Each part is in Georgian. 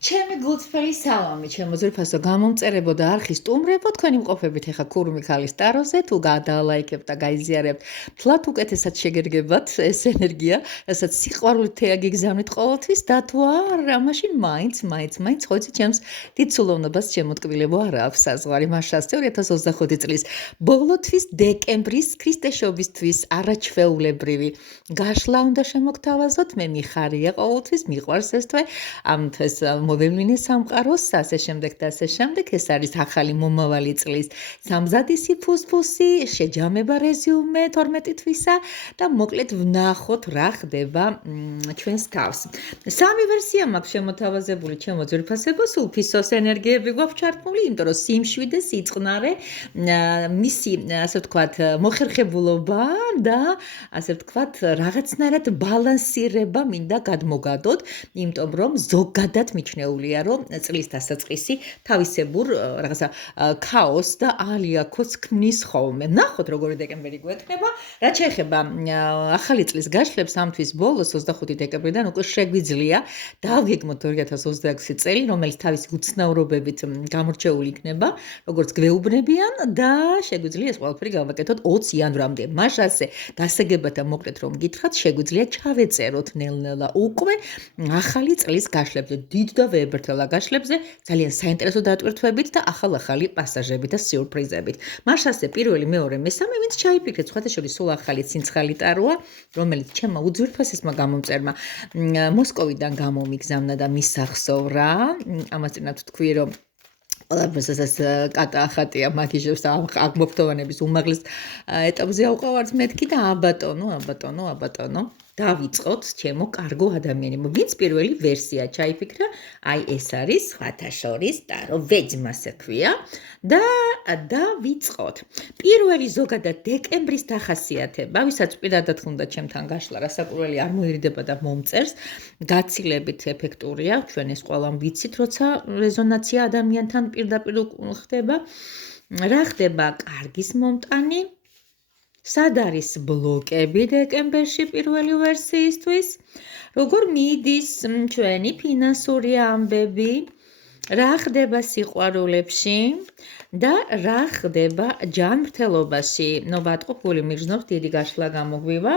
ჩემი გულწრფელი სალამი, ჩემო ძვირფასო გამომწერებო და არხის სტუმრებო, თქვენი მყოფებით ეხა ქურუმი ქალის ტაროზე, თუ გადაალაიქებთ და გაიზიარებთ, თლათ უკეთესად შეგერგებათ ეს ენერგია, რასაც სიყვარულით გიგზავნით ყოველთვის და თუ არა, მაშინ მაინც ხო იცი ჩემს დიდ სულოვნებას ჩემოტკბილებო არა აქვს საზღვარი მაშასწე 2025 წლის ბოლოთვის დეკემბრის ქრისტეშობისთვის არაჩვეულებრივი გაშლა უნდა შემოგთავაზოთ, მე მიხარია ყოველთვის, მიყვარს ეს თვე, ამ თვეს მოვევლინე სამყაროს, ასე შემდეგ და ასე შემდეგ. ეს არის ახალი მომავალი წლის სამზადისი ფუსფუსი, შეჯამება რეზიუმე 12 თვისა და მოკლედ ვნახოთ რა ხდება ჩვენს თავს. სამი ვერსია მაქვს შემოთავაზებული, ჩემო ძვირფასებო, სულფისოს ენერგიები გვაქვს ჩართმული, იმიტომ რომ სიმშვიდე, სიწყნარე, მისი, ასე ვთქვათ, მოხერხებულობა და ასე ვთქვათ, რაღაცნაირად ბალანსირება მინდა გადმოგადოთ, იმიტომ რომ ზოგადად მიჩნეულია, რომ წლის დასაწყისი თავისებურ რაღაცა ქაოსს და ალიაქოს ქმნის ხოლმე. ნახოთ, როგორი დეკემბერი გვექნება. რაც შეეხება ახალი წლის გაშლებს, ამ თვის ბოლოს 25 დეკემბრიდან უკვე შეგვიძლია დავგეგმოთ 2026 წელი, რომელიც თავისი უცნაურობებით გამორჩეული იქნება, როგორც გვეუბნებიან და შეგვიძლია ეს ყველაფერი გავაკეთოთ 20 იანვრამდე. მაშასე გასაგებათა მოკლედ რომ გითხრათ, შეგვიძლია ჩავეწეროთ ნელ-ნელა უკვე ახალი წლის გაშლებზე, დიდ და ვეებერთელა გაშლებზე, ძალიან საინტერესო დატვირთვებით და ახალ-ახალი პასაჟებით და სიურპრიზებით. მაშასე პირველი, მეორე, მესამე, ვინც ჩაიფიქრეთ, სხვათა შორის სულ ახალი ცინცხალი ტაროა, რომელიც ჩემმა უძვირფასესმა გამომწერმა მოსკოვიდან გამომიგზავნა და მისახსოვრა. ამას წინათ ვთქვი, რომ ყველაფერს ეს კატა-ახატია მაგიჟებს აღმოფრთოვანების უმაღლეს ეტაპზე აუყავართ მეთქი და აბატონო დავიწყოთ ჩემო კარგო ადამიანებო. ვინც პირველი ვერსია ჩაიფიქრა, აი ეს არის სხვათა შორის ტარო ვეძმასე ქვია და დავიწყოთ. პირველი ზოგადად დეკემბრის დახასიათება, ვისაც პირადად უნდა ჩემთან გაშლა, რასაკვირველი არ მოირიდება და მომწერს, გაცილებით ეფექტურია, ჩვენ ეს ყველამ ვიცით, როცა რეზონაცია ადამიანთან პირდაპირ ხდება. რა ხდება კარგის მომტანი? სად არის ბლოკები დეკემბერში პირველი ვერსიისთვის? როგორ მიდის ჩვენი ფინანსური ამბები? რა ხდება სიყვარულებში და რა ხდება ჯანმრთელობაში? ნოვატყოფული მიგრძნობს დიდი გაშლა გამოგვივა.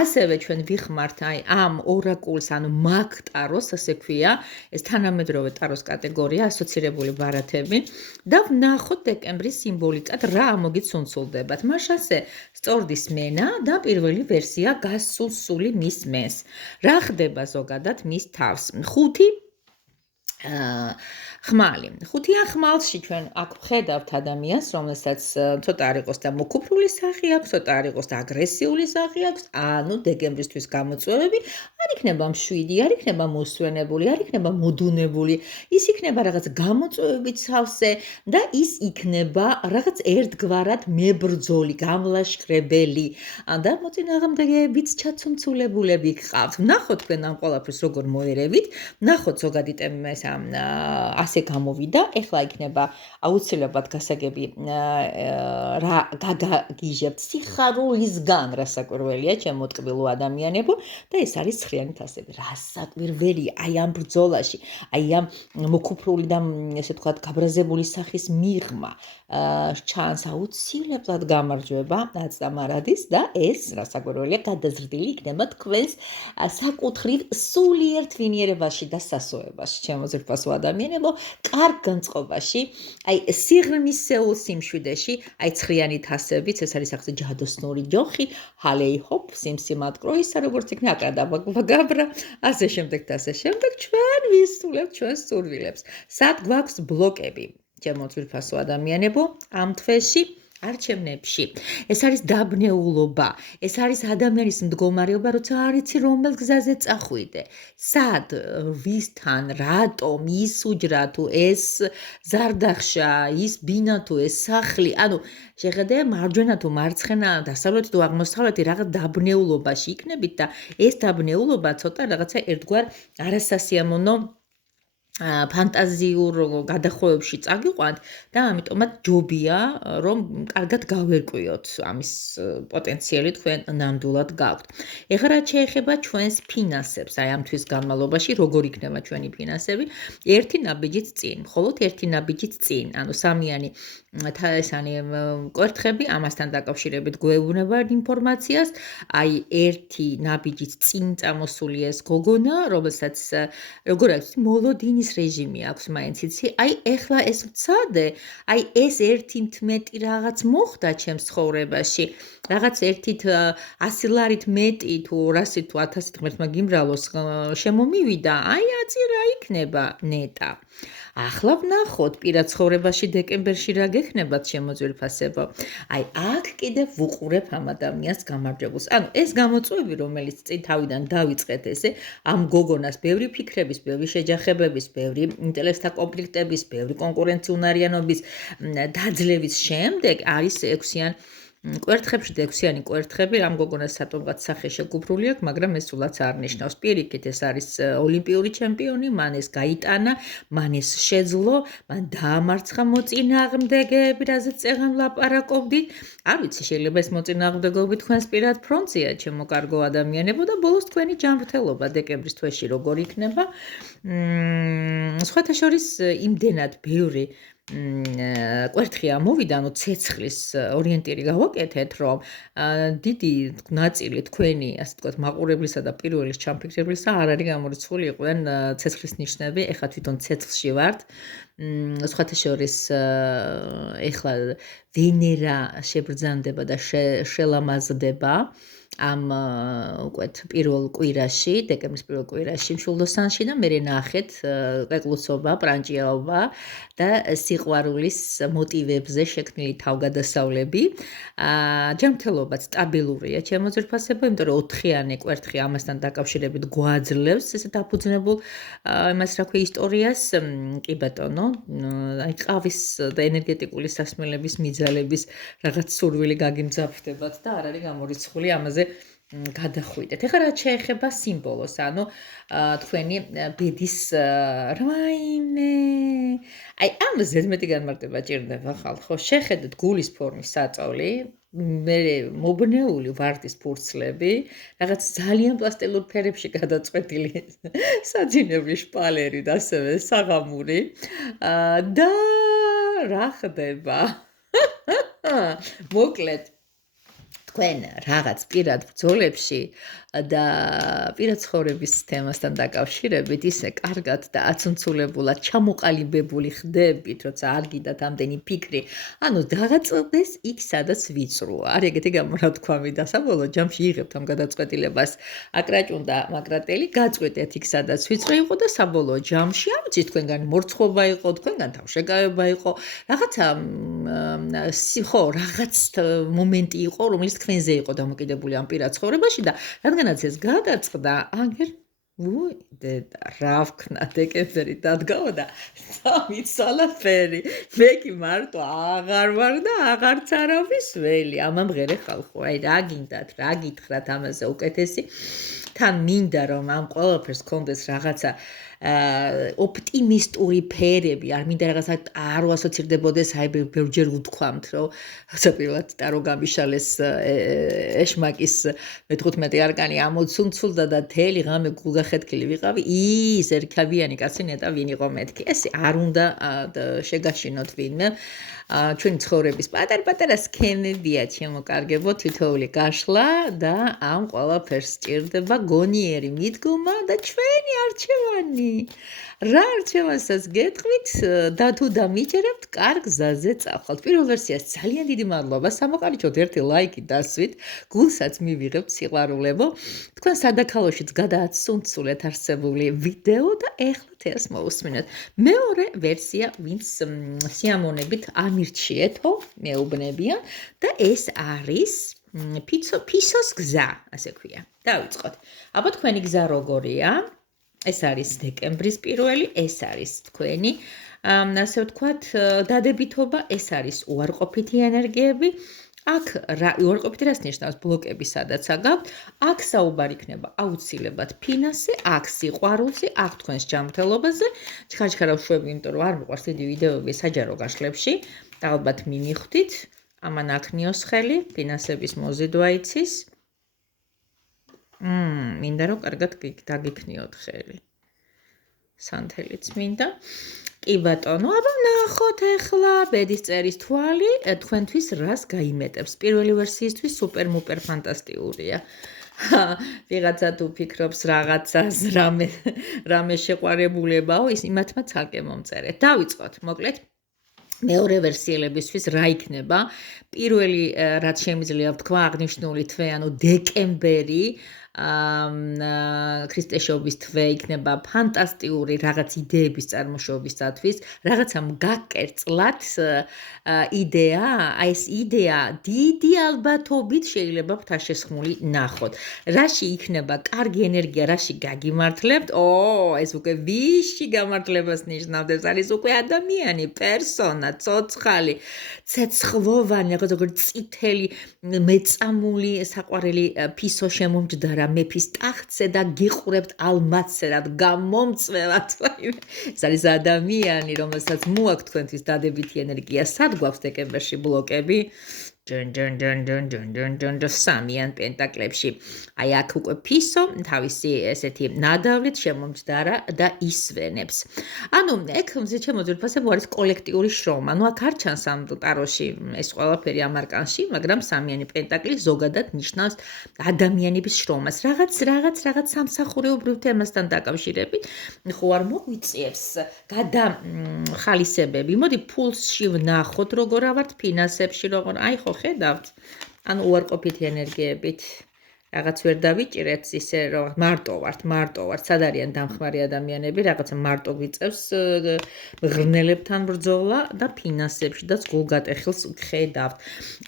ასევე ჩვენ ვიხმართ აი ამ ორაკულს, ანუ მაგ ტაროს, ასე ქვია, ეს თანამედროვე ტაროს კატეგორია, ასოცირებული ბარათები და ვნახოთ დეკემბრის სიმბოლიკად რა ამოგიცუნცულდებათ. მაშასე სწორდის მენა და პირველი ვერსია გასულსული მის მენს. რა ხდება ზოგადად მის თავს? ხუთი ხმალი. ხუთიან ხმალში ჩვენ აქ ვხედავთ ადამიანს, რომელსაც ცოტა არ იყოს და მოკუფრული სახი აქვს, ცოტა არ იყოს და აგრესიული სახი აქვს, ანუ დეკემბრისთვის გამოწვევები არ იქნება მშვიდი, არ იქნება მოსვენებული, არ იქნება მოდუნებული, ის იქნება რაღაც გამოწვევებით სავსე და ის იქნება რაღაც ერთგვარად მებრძოლი, გამლაშქრებელი და მოწინააღმდეგეებიც ჩაცუნცულებულები გყავთ. ვნახოთ თქვენ ამ ყველაფერს როგორ მოერევით, ვნახოთ ზოგადი ტემის ასე გამოვიდა, ეხლა იქნება აუცილებლად გასაგები რა გაგაგიჟებთ სიხარულისგან, რასაკვირველია ჩემოტკბილო ადამიანებო და ეს არის ცხრიანი თასები. რასაკვირველია აი ამ ბრძოლაში, აი ამ მოკუფრული და ესე ვთქვათ გაბრაზებული სახის მიღმა ჩანს აუცილებლად გამარჯვება აწამარადის და ეს რასაკვირველია გადაზრდილი იქნება თქვენს საკუთრივ სულიერ თვინიერებაში და სასოებაში, ჩემო ძვირფასო ადამიანებო, კარგ განწყობაში, აი სიღრმისეულ სიმშვიდეში, აი ცხრიანი თასებით, ეს არის ახლა ჯადოსნური ჯოხი, ჰალეი ჰოპ, სიმსიმატკრო, ისა როგორც იქნება აკადაბაგაბრა, ასე შემდეგ და ასე შემდეგ, ჩვენ ვისწულებთ ჩვენს სურვილებს. სად გვაქვს ბლოკები, ჩემო ძვირფასო ადამიანებო, ამ თვეში არჩევნებში. ეს არის დაბნეულობა, ეს არის ადამიანის მდგომარეობა, როცა არ იცი რომელ გზაზე წახვიდე. სად, ვისთან, რატომ, ის უჯრა თუ ეს ზარდახშა, ის ბინა თუ ეს სახლი, ანუ შეხედე მარჯვენა თუ მარცხენა, დასავლეთი თუ აღმოსავლეთი რაღაც დაბნეულობაში იქნებით და ეს დაბნეულობა ცოტა რაღაცა ერთგვარ არასასიამოვნო ფანტაზიურ გადახვევებში წაგიყვანთ და ამიტომაც ჯობია რომ კარგად გავერკვიოთ ამის პოტენციალი თქვენ ნამდვილად გაქვთ. ეხლა რაც შეეხება ჩვენს ფინანსებს, აი ამ თვის განმავლობაში როგორ იქნება ჩვენი ფინანსები, ერთი ნაბიჯით წინ, მხოლოდ ერთი ნაბიჯით წინ, ანუ სამიანი ესენი კვერთხები ამასთან დაკავშირებით გვეუბნებათ ინფორმაციას, აი ერთი ნაბიჯით წინ წამოსული ეს გოგონა, რომელსაც როგორ არის მოლოდინის რეჟიმი აქვს მაინც იცი, აი ეხლა ეს მცადე, აი ეს 1.11 რაღაც მოხდა ჩემს ცხოვრებაში, რაღაც 1.100 ლარით მეტი თუ 200 თუ 1000 ღმერთმა გიმრავლოს შემომივიდა, აი აწი რა იქნება ნეტა. ახლა ვნახოთ პირად ცხოვრებაში დეკემბერში რა გექნებათ შემოძვირფასებო. აი აქ კიდევ ვუყურებ ამ ადამიანს გამარჯვებულს. ანუ ეს გამოწვევები, რომელიც წინ თავიდან დავიწყეთ ესე, ამ გოგონას ბევრი ფიქრების, ბევრი შეჯახებების, ბევრი ინტელექტთა კონფლიქტების, ბევრი კონკურენციუნარიანობის დაძლევის შემდეგ არის 6-იან კვერთხებში 6-იანი კვერთხები ამ გოგონას სატომღაც სახე შეგუბრული აქვს, მაგრამ ეს სულაც არ ნიშნავს. პირიქით ეს არის ოლიმპიური ჩემპიონი, მან ეს გაიტანა, მან ეს შეძლო, მან დაამარცხა მოწინააღმდეგეები, რაზეც წეღან ვლაპარაკობდით. არ ვიცი, შეიძლება ეს მოწინააღმდეგეები თქვენს პირად ფრონტია, ჩემო კარგო ადამიანებო და ბოლოს თქვენი ჯანმრთელობა დეკემბრის თვეში როგორ იქნება. სხვათა შორის იმდენად ბევრი კვერთხი ამოვიდა, ანუ ცეცხლის ორიენტირი გავაკეთეთ, რომ დიდი ნაწილი თქვენი, ასე ვთქვათ, მაყურებლისა და პირველის ჩამფიქრებლისა არ არის გამორიცხული იყვნენ ცეცხლის ნიშნები, ეხლა თვითონ ცეცხლში ვართ. სხვათა შორის ეხლა ვენერა შებრძანდება და შელამაზდება ამ უკვე პირველ კვირაში, დეკემბრის პირველ კვირაში მშვილდოსანში და მე ნახეთ კვეკლუცობა, პრანჭიაობა და სიყვარულის მოტივებზე შექმნილი თავგადასავლები. ჯანმრთელობაც სტაბილურია ჩემო ძვირფასებო, იმიტომ რომ 4-იანი კვერთხი ამასთან დაკავშირებით გვაძლევს ესე დაფუძნებულ იმას რა ქვია ისტორიას, კი ბატონო, აი ყავის და ენერგეტიკული სასმელების მიძალების რაღაც სურვილი გაგიმძაფრდებათ და არ არის გამორიცხული ამაზე გადახვიდეთ. ეხლა რაც შეეხება სიმბოლოს, ანუ თქვენი ბედის რაიმე. აი ამ ზედმეტი განმარტება ჭირდება ხალხო. შეხედეთ გულის ფორმის საწოლი, მე მობნეული ვარდის ფურცლები, რაღაც ძალიან პასტელურ ფერებში გადაწყვეტილი საძინებლის შპალერი და ასევე საღამური და რა ხდება? მოკლედ თქვენ რაღაც პირად ბრძოლებში და პირად ცხოვრების თემასთან დაკავშირებით ისე კარგად და აცუნცულებულად ჩამოყალიბებული ხდებით, როცა არ გიდათ ამდენი ფიქრი, ანუ დაღაწევდეს იქ, სადაც ვიწროა. არ ეგეთი გამორათქვამი და საბოლოო ჯამში იღებთ ამ გადაწყვეტილებას აკრაჭუნდა მაკრატელი, გაწყვეტეთ იქ, სადაც ვიწრო იყო და საბოლოო ჯამში, არ ვიცი, თქვენგან მორცხოვა იყო, თქვენგან თავშეკავება იყო, რაღაცა ხო, რაღაც მომენტი იყო, რომელიც თქვენზე იყო დამოკიდებული ამ პირად ცხოვრებაში და რადგანაც ეს გადაწყდა, აგერ დედა, რა ვქნა დეკემბერი დადგაო და სამიცალა ფერი. მე კი მარტო აღარ ვარ და აღარც არავის ველი. ამამღერე ხალხო, აი რა გინდათ, რა გითხრათ ამაზე უკეთესი. თან მინდა რომ ამ ყველაფერს კონდეს რაღაცა ოპტიმისტური ფერები, არ მინდა რაღაცა ტარო ასოცირდებოდეს, აი ბევრჯერ უთქვამთ, რომ საპირულად ტარო გამიშალეს ეშმაკის მე-15 არკანი ამოცუნცულდა და თელი ღამე გულგახეთქილი ვიყავი, ის ერქავიანი კაცი ნეტა ვინ იყო მეთქი. ესე არ უნდა შეგაშინოთ ვინმე. ჩვენი ცხოვრების პატარ-პატარა სქემებია, შემოკარგებო, თითოეული გაშლა და ამ ყველაფერს სჭირდება გონიერი მიდგომა და ჩვენი არჩევანი. რა არჩევანსაც გეტყვით და თუ დამიჯერებთ, კარგ გზაზე წავხვალთ. პირველ ვერსიას ძალიან დიდი მადლობა, სამოყალიბოთ ერთი ლაიკი დასვით, გულსაც მივიღებთ სიყვარულებო. თქვენ სადაქალოშიც გადააცუნცულეთ არსებული ვიდეო და ეხლა ეს მოусმინოთ. მეორე ვერსია, ვინც სიამონებით ამირჩიეთო, მეუბნებიან და ეს არის ფისოს გზა, ასე ქვია. დავიწყოთ. აბა თქვენი გზა როგორია? ეს არის დეკემბრის პირველი, ეს არის თქვენი, ასე ვთქვათ, დადებითობა, ეს არის უარყოფითი ენერგიები. აქ უარყოფითი რას ნიშნავს ბლოკები სადაც აგავთ, აქ საუბარი იქნება აუცილებლად ფინანსზე, აქ სიყვარულზე, აქ თქვენს ჯანმრთელობაზე. ჩხარ-ჩხარა ვშვები, იმიტომ რომ არ მიყვარს დიდი ვიდეოები საჯარო გაშლებში და ალბათ მიმიხვდით. ამან აქნიოს ხელი, ფინანსების მოზიდვა იცის. მინდა რომ კარგად დაგიქნიოთ ხელი. სანთელიც მინდა. კი ბატონო, აბა ნახოთ ახლა ბედის წერის თვალი თქვენთვის რას გაიმეტებს. პირველი ვერსიისთვის სუპერ-მუპერ ფანტასტიკურია. ვიღაცა თუ ფიქრობს რაღაცას, რამე შეყვარებულებაო, ის იმათმა ცალკე მომწერეთ. დავიწყოთ, მოკლედ. მეორე ვერსიელებისთვის რა იქნება? პირველი რაც შემიძლია ვთქვა აღნიშნული თვე, ანუ დეკემბერი, ქრისტეშობის თვე იქნება ფანტასტიკური რაღაც იდეების წარმოშობისათვის, რაღაცა მგაკერწლად იდეა, აი ეს იდეა დიდი ალბათობით შეიძლება ღვთაშესხმული ნახოთ. რაში იქნება კარგი ენერგია, რაში გაგიმართლებთ? ეს უკვე ვიში გამართლებას ნიშნავს, არის უკვე ადამიანი, პერსონა, ცოცხალი, ცეცხლოვანი, როგორც წითელი, მეწამული საყვარელი ფისო შემომჯდარა მეფის ტახტზე და გიყურებთ ალმასერად გამომწვევად. ეს არის ადამიანი, რომელსაც მოაქვს თქვენთვის დადებითი ენერგია. სად გვაქვს დეკემბერში ბლოკები? სამიან პენტაკლებში. აი აქ უკვე ფისო თავისი ესეთი ნადავლით შემომჯდარა და ისვენებს. ანუ ეგ ჩემო ძვირფასებო არის კოლექტიური შრომა. ანუ აქ არ ჩანს ამ ტაროში ეს ყველაფერი ამ არკანში, მაგრამ სამიანი პენტაკლი ზოგადად ნიშნავს ადამიანების შრომას. რაღაც სამსახურეობრივ თემასთან დაკავშირებით, ხო არ მოგვიწევს გადახალისებები. მოდი ფულსში ვნახოთ, როგორ ავართ ფინანსებში, როგორ აი ხო ხედავთ, ანუ უარყოფითი ენერგიებით რაღაც ვერ დავიჭირეთ ისე რომ მარტო ვართ, სად არიან დამხმარე ადამიანები, რაღაცა მარტო გვიწევს მღრღნელებთან ბრძოლა და ფინანსებშიდაც გულგატეხილს ხედავთ.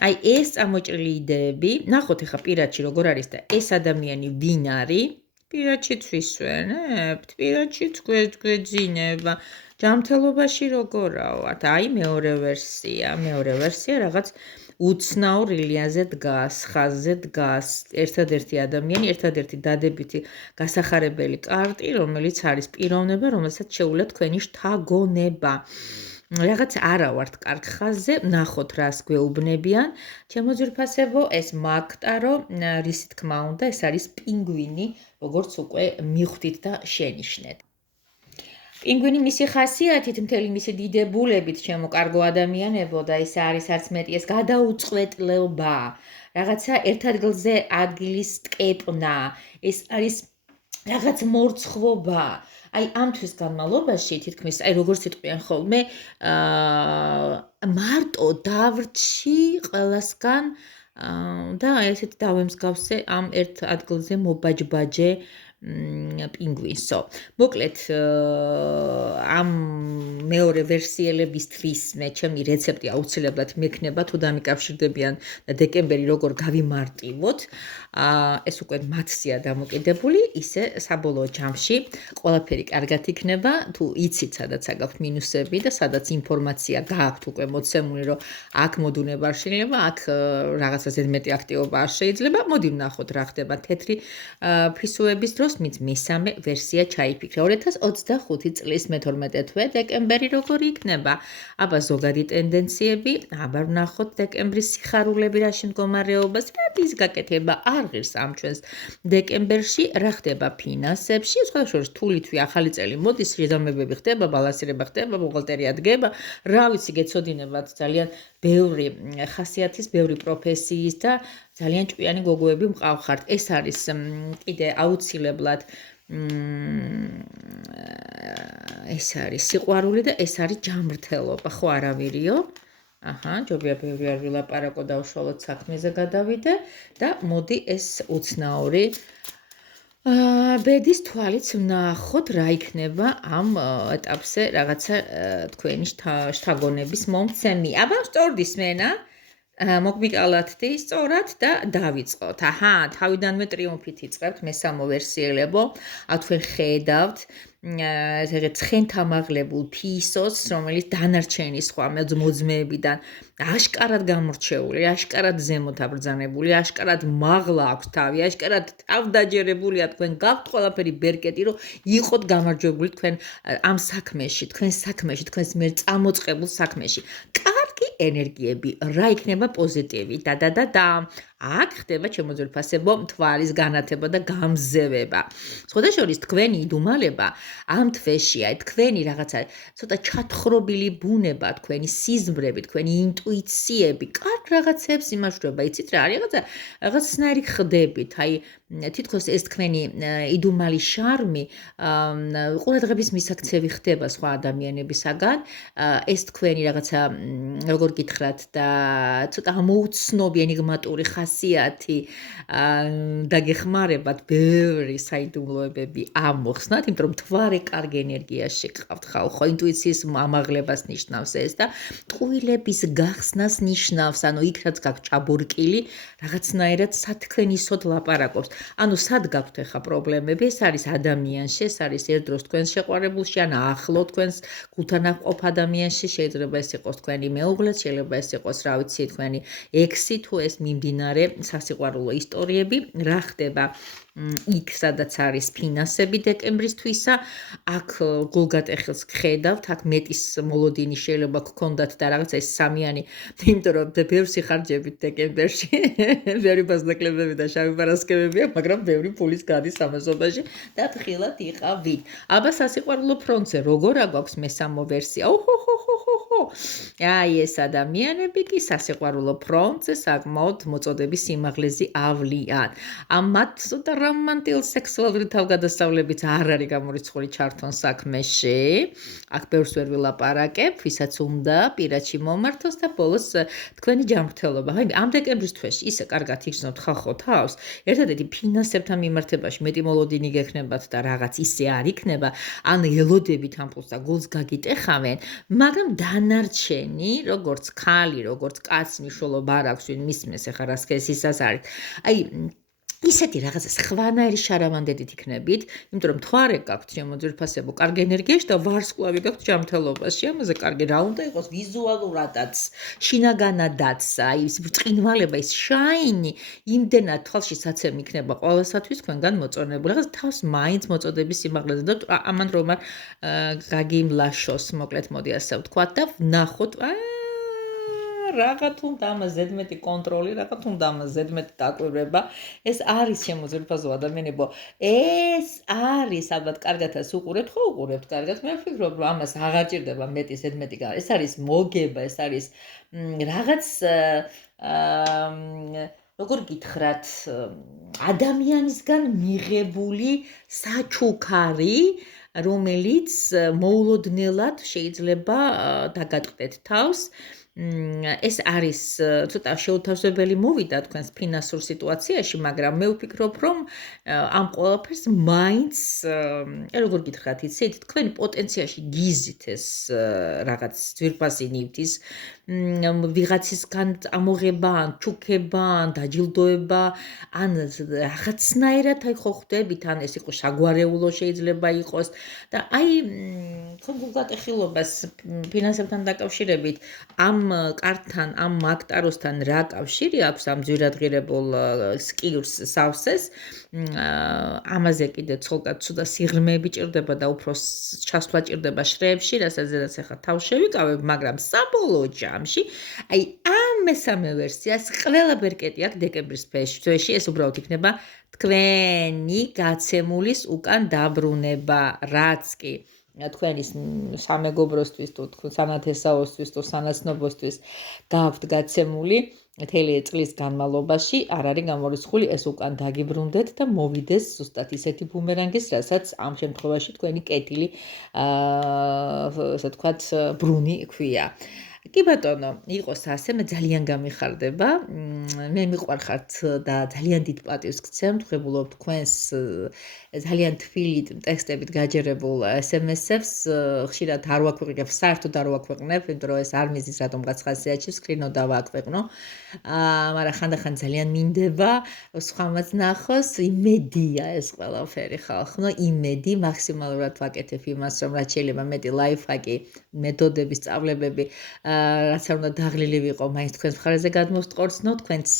აი ეს წამოჭრილი იდეები, ნახოთ ახლა პირადში როგორ არის და ეს ადამიანი ვინ არის? პირადშიც ვისვენებთ, პირადშიც გვეძინება. ჯანმრთელობაში როგორა ვართ? აი მეორე ვერსია რაღაც უცნაურ ილიანზე დგას, ხაზზე დგას, ერთადერთი ადამიანი, ერთადერთი დადებითი გასახარებელი კარტი, რომელიც არის პიროვნება, რომელსაც შეუძლია თქვენი შთაგონება. რაღაც არა ვართ კარგ ხაზზე, ნახოთ რას გვეუბნებიან. ჩემო ძვირფასებო, ეს მაგტარო, რისი თქმა უნდა, ეს არის პინგვინი, როგორც უკვე მიხვდით და შენიშნეთ. პინგვინი მისი ხასიათით, მთელი მისი დიდებულებით, ჩემო კარგო ადამიანებო და ის არის არც მეტი ეს გადაუწყვეტლობა, რაღაცა ერთ ადგილზე ადგილის ტკეპნა, ეს არის რაღაც მორცხვობა. აი ამთვის განმავლობაში თითქმის აი როგორც იტყვიან ხოლმე, მარტო დავრჩი ყველასგან და ესეთი დავემსგავსე ამ ერთ ადგილზე მობაჯბაჯე პინგვინსო. მოკლედ ამ მეორე ვერსიელებისთვის მე ჩემი რეცეპტი აუცილებლად მექნება თუ დამიკავშირდებიან და დეკემბერი როგორ გავიმარტივოთ. ეს უკვე მათსია დამოკიდებული, ისე საბოლოო ჯამში ყველაფერი კარგად იქნება, თუ იცით სადაც აგაქვთ მინუსები და სადაც ინფორმაცია გააქვთ უკვე მოცემული, რომ აქ მოდუნება არ შეიძლება, აქ რაღაცა ზედმეტი აქტივობა არ შეიძლება. მოდი ვნახოთ რა ხდება თეთრი ფისუების დროს. მით მესამე ვერსია ჩაიფიქრა 2025 წლის მე-12 თვე დეკემბერი როგორი იქნება? აბა ზოგადი ტენდენციები, აბა ვნახოთ დეკემბრის სიხარულები რაში მდგომარეობას, ის გაკეთება არ ღირს ამ ჩვენს დეკემბერში, რა ხდება ფინანსებში, სხვა შორის თული თვე ახალი წელი მოდის, შეზამებები ხდება, ბალანსირება ხდება, ბუღალტერია დგება, რა ვიცი გეცოდინებათ ძალიან ბევრი ხასიათის, ბევრი პროფესიის და ძალიან ჭკვიანი გოგოები მყავხართ. ეს არის კიდე აუცილებლად ეს არის სიყვარული და ეს არის ჯანმრთელობა, ხო არავირიო? ჯობია ბევრი არ ვილაპარაკო და უშუალოდ საქმეზე გადავიდე და მოდი ეს უცნაური ბედის თვალიც ვნახოთ რა იქნება ამ ეტაპზე რაღაცა თქვენი შთაგონების მომცემი. აბა სწორდის მენა? მოგვიკალათდი სწორად და დავიწყოთ. აჰა, თავიდანვე ტრიუმფით იწყებთ მესამოვერსიელებო. თქვენ ხედავთ ესეთ ცხენთამაღლებულ ფისოს, რომელიც დანარჩენი სხვა მოძმეებიდან აშკარად გამორჩეული, აშკარად ზემოთ აბრძანებული, აშკარად მაღლა აქვს თავი, აშკარად თავდაჯერებულია თქვენ გაქვთ ყველაფერი ბერკეტი, რომ იყოთ გამარჯვებული თქვენ ამ საქმეში, თქვენ საქმეში, თქვენს მიერ წამოწყებულ საქმეში. კარგი ენერგიები, რა იქნება პოზიტივი და აქ ხდება ჩემო ძვირფასებო მთვარის განათება და გამზევება. სხვადასხვა თქვენი იდუმალება ამ თვეშია, თქვენი რაღაცა ცოტა ჩათხრობილი ბუნება, თქვენი სიზმრები, თქვენი ინტუიციები, კარგ რაღაცებს იმაშვრება, იცით რა არის რაღაცნაირი ხდებით, აი თითქოს ეს თქვენი იდუმალი შარმი ყურადღების მისაქცევი ხდება სხვა ადამიანებისაგან, ეს თქვენი რაღაცა როგორ გითხრათ და ცოტა მოუცნობი ენიგმატური ხასიათი დაგეხმარებათ ბევრი საიდუმლოებები ამოხსნათ, იმიტომ რომ მთვარე კარგ ენერგიაში გყავთ ხალხო, ინტუიციის ამაღლებას ნიშნავს ეს და ტყუილების გახსნას ნიშნავს, ანუ იქ რაც გაქვთ ჩაბორკილი, რაღაცნაირად სათქმისოდ ლაპარაკობს. ანუ სად გაქვთ ახლა პრობლემები? ეს არის ადამიანში, ეს არის ერთდროს თქვენს შეყვარებულში, ან ახლო თქვენს გულთან ახლობ ადამიანში, შეიძლება ეს იყოს თქვენი მეუღლე, შეიძლება ეს იყოს, რა ვიცი, თქვენი ექსი, თუ ეს მიმდინარე სასიყვარულო ისტორიები, რა ხდება იქ, სადაც არის ფინანსები დეკემბრისთვისა, აქ გულგატეხილს გხედავთ, აქ მეტის მოლოდინი შეიძლება გქონდათ და რაღაცა ეს სამიანი, იმიტომ რომ ბევრი სიხარჯებით დეკემბერში, ბევრი ბაზნაკლებები და შავი პარასკევებია, მაგრამ ბევრი ფულის გადის ამასობაში და თხილად იყავით. აბა სასიყვარულო ფრონტზე როგორ აგვაქვს მესამოვერსია? აი ეს ადამიანები კი სასიყვარულო ფრონტზე საკმაოდ მოწოდების სიმაღლეზე ავლიან. ამათ ცოტა რომანტიკულ სექსუალური თავგადასავლებიც არ არის გამორიცხული ჩართონ საქმეში. აქ ბევრს ვერ ვილაპარაკებ, ვისაც უნდა პირადში მომართოს და ბოლოს თქვენი ჯანმრთელობა. აი ამ დეკემბრის თვეში ისე კარგად იგრძნობთ ხალხო თავს, ერთადერთი ფინანსებთან მიმართებაში მეტი მოლოდინი გექნებათ და რაღაც ისე არ იქნება, ან ელოდებით ამ ფულს და გულს გაგიტეხავენ, მაგრამ დანარჩენი, როგორც ქალი, როგორც კაცს მნიშვნელობა არ აქვს, ვინ მისმეს ახლა რა სქესისას არის. აი ისეთი რაღაცა სხვანაირი შარავანდედით იქნებით, იმიტომ რომ მთვარე გაქვთ ჩემო ძვირფასებო, კარგი ენერგიაში და ვარსკვლავი გაქვთ ჯანმრთელობაში. ამაზე კარგი რა უნდა იყოს ვიზუალურადაც, შინაგანადაც, აი ეს ბრწყინვალება, ის შაინი, იმდენად თვალში საცემი იქნება ყველასათვის თქვენგან მოწონებული. რაღაც თავს მაინც მოწოდების სიმაღლეზე და ამან რომ არ გაგიმლაშოს, მოკლედ მოდი ასე ვთქვათ და ვნახოთ რაღაც უნდა ამას ზედმეტი კონტროლი, რაღაც უნდა ამას ზედმეტი დაკვირვება. ეს არის ჩემო ძვირფასო ადამიანებო, ეს არის ალბათ კარგათაც უყურებთ, ხო უყურებთ კარგად. მე ვფიქრობ, რომ ამას აღარ ჭირდება მეტი ზედმეტი. ეს არის მოგება, ეს არის რაღაც როგორ გითხრათ, ადამიანისგან მიღებული საჩუქარი, რომელიც მოულოდნელად შეიძლება დაგატყდეთ თავს. ეს არის ცოტა შეუთავსებელი მოვიდა თქვენს ფინანსურ სიტუაციაში, მაგრამ მე ვფიქრობ, რომ ამ ყველაფერს მაინც როგორ გითხრათ, იცით, თქვენი პოტენციაში გიზით ეს რაღაც ძვირფასი ნივთის ვიღაცისგან ამოღება, ან ჩუქება, ან დაჯილდოება, ან რაღაცნაირად აი ხო ხვდებით, ან ეს იყო საგვარეულო შეიძლება იყოს და აი გულგატეხილობას ფინანსებთან დაკავშირებით ამ კარტთან, ამ მაქტაროსთან რა კავშირი აქვს ამ ძვირადღირებულ სკიურს სავსეს, ამაზე კიდე ცოტა სიღრმეები ჭირდება და უფრო ჩასვლა ჭირდება შრეებში, რასაც ახლა თავს შევიკავებ, მაგრამ საბოლოო ჯამში, აი ამ მესამე ვერსიას ყველა ბერკეტი აქვს დეკემბრის თვეში, ეს უბრალოდ იქნება თქვენი გაცემულის უკან დაბრუნება, რაც კი თქვენი სამეგობროსთვის თუ სანათესაოსთვის თუ სანაცნობოსთვის გაქვთ გაცემული მთელი წლის განმავლობაში არ არის გამორიცხული, ეს უკან დაგიბრუნდეთ და მოვიდეს ზუსტად ისეთი ბუმერანგის, რასაც ამ შემთხვევაში თქვენი კეთილი ასე ვთქვათ ბრუნი ქვია. კი ბატონო, იყოს ასე, მე ძალიან გამიხარდება. მე მიყვარხართ და ძალიან დიდ პატივს გცემთ, ვღებულობ თქვენს ძალიან თბილი ტექსტებით გაჯერებულ SMS-ებს. ხშირად არ ვაქვეყნებ, საერთოდ არ ვაქვეყნებ, იმიტომ რომ ეს არ მიზის რატომღაც ხასიათში ვსკრინო და ვაქვეყნო. მაგრამ ხანდახან ძალიან მინდება სხვამაც ნახოს, იმედია ეს ყველაფერი ხალხო, იმედი მაქსიმალურად ვაკეთებ იმას, რომ რაც შეიძლება მეტი ლაიფჰაკი, მეთოდები, სწავლებები რაც არ უნდა დაღლილი ვიყო, მაინც თქვენს მხარეზე გადმოვსტყორცნო, თქვენს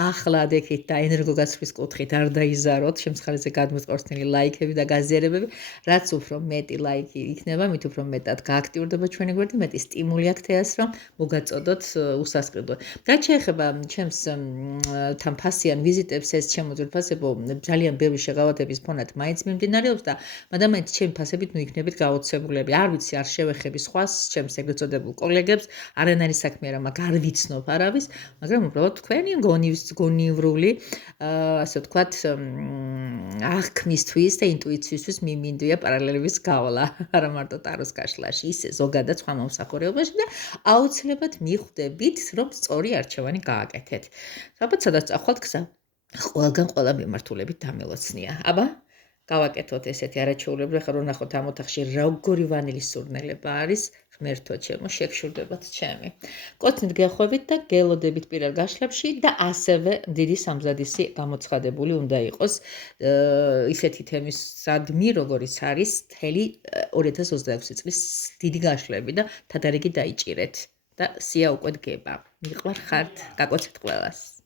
ახლად ეკით და ენერგოგაცვლის კუთხით არ დაიზაროთ, ჩემს მხარეზე გადმოსტყორცნილი ლაიქები და გაზიარებები, რაც უფრო მეტი ლაიქი იქნება, მით უფრო მეტად გააქტიურდება ჩვენი გვერდი, მეტი სტიმული აქვს თეას, რომ მოგაწოდოთ უსასყიდო. რაც შეეხება ჩემს თან ფასიან ვიზიტებს, ეს ჩემო ძვირფასებო ძალიან ბევრი შეღავათების ფონად მაინც მიმდინარეობს და მადამაინც ჩემი ფასებით ნუ იქნებით გაოცებულები. არ ვიცი, არ შევეხები სხვას, ჩემს ეგრეთ წოდებულ კოლეგებს, არანაირი საქმე არა მაქვს, არ ვიცნობ არავის, მაგრამ უბრალოდ თქვენი გონივრული, ასე ვთქვათ, აღქმისთვის და ინტუიციისთვის მიმინდვია პარალელების გავლა, არა მარტო ტაროს კაშლაში, ისე ზოგადად სხვა მომსახურებაში და აუცილებლად მიხვდებით, რომ სწორი არჩევანი გააკეთეთ. ალბათ სადაც წახვალთ გზა, ყველგან ყველა მიმართულებით დამელოცნია. აბა გავაკეთოთ ესეთი არაჩვეულებრივი, ახლა რომ ნახოთ ამ ოთახში როგორი ვანილის სურნელება არის, ღმერთო ჩემო, შეგშურდებათ ჩემი. კოცნით გეხვევით და გელოდებით პირველ გაშლებში და ასევე დიდი სამზადისი გამოცხადებული უნდა იყოს ისეთი თემისადმი, როგორიც არის მთელი 2026 წლის დიდი გაშლები და თადარიგი დაიჭირეთ და სია უკვე დგება. მიყვარხართ, გაკოცეთ ყველას.